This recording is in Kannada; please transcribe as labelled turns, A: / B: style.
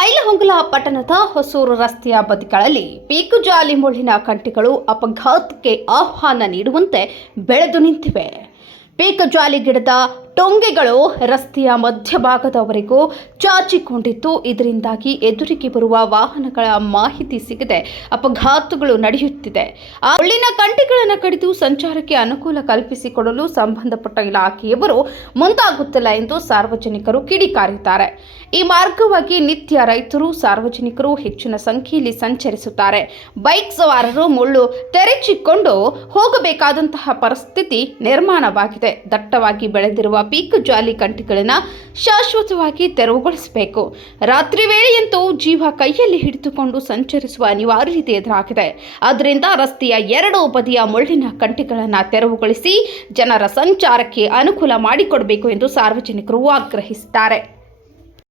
A: ಬೈಲಹೊಂಗಲ ಪಟ್ಟಣದ ಹೊಸೂರು ರಸ್ತೆಯ ಬದಿಗಳಲ್ಲಿ ಪೀಕು ಜಾಲಿ ಮುಳ್ಳಿನ ಕಂಟಿಗಳು ಅಪಘಾತಕ್ಕೆ ಆಹ್ವಾನ ನೀಡುವಂತೆ ಬೆಳೆದು ನಿಂತಿವೆ. ಪೀಕು ಜಾಲಿ ಗಿಡದ ಟೊಂಗೆಗಳು ರಸ್ತೆಯ ಮಧ್ಯಭಾಗದವರೆಗೂ ಚಾಚಿಕೊಂಡಿತ್ತು. ಇದರಿಂದಾಗಿ ಎದುರಿಗೆ ಬರುವ ವಾಹನಗಳ ಮಾಹಿತಿ ಸಿಗದೆ ಅಪಘಾತಗಳು ನಡೆಯುತ್ತಿದೆ. ಮುಳ್ಳಿನ ಕಂಟಿಗಳನ್ನು ಕಡಿದು ಸಂಚಾರಕ್ಕೆ ಅನುಕೂಲ ಕಲ್ಪಿಸಿಕೊಡಲು ಸಂಬಂಧಪಟ್ಟ ಇಲಾಖೆಯವರು ಮುಂದಾಗುತ್ತಿಲ್ಲ ಎಂದು ಸಾರ್ವಜನಿಕರು ಕಿಡಿಕಾರಿದ್ದಾರೆ. ಈ ಮಾರ್ಗವಾಗಿ ನಿತ್ಯ ರೈತರು, ಸಾರ್ವಜನಿಕರು ಹೆಚ್ಚಿನ ಸಂಖ್ಯೆಯಲ್ಲಿ ಸಂಚರಿಸುತ್ತಾರೆ. ಬೈಕ್ ಸವಾರರು ಮುಳ್ಳು ತೆರೆಚಿಕೊಂಡು ಹೋಗಬೇಕಾದಂತಹ ಪರಿಸ್ಥಿತಿ ನಿರ್ಮಾಣವಾಗಿದೆ. ದಟ್ಟವಾಗಿ ಬೆಳೆದಿರುವ ಪೀಕ್ ಜಾಲಿ ಕಂಟಿಗಳನ್ನು ಶಾಶ್ವತವಾಗಿ ತೆರವುಗೊಳಿಸಬೇಕು. ರಾತ್ರಿ ವೇಳೆಯಂತೂ ಜೀವ ಕೈಯಲ್ಲಿ ಹಿಡಿದುಕೊಂಡು ಸಂಚರಿಸುವ ಅನಿವಾರ್ಯತೆ ಎದುರಾಗಿದೆ. ಆದ್ದರಿಂದ ರಸ್ತೆಯ ಎರಡು ಬದಿಯ ಮುಳ್ಳಿನ ಕಂಟಿಗಳನ್ನು ತೆರವುಗೊಳಿಸಿ ಜನರ ಸಂಚಾರಕ್ಕೆ ಅನುಕೂಲ ಮಾಡಿಕೊಡಬೇಕು ಎಂದು ಸಾರ್ವಜನಿಕರು ಆಗ್ರಹಿಸಿದ್ದಾರೆ.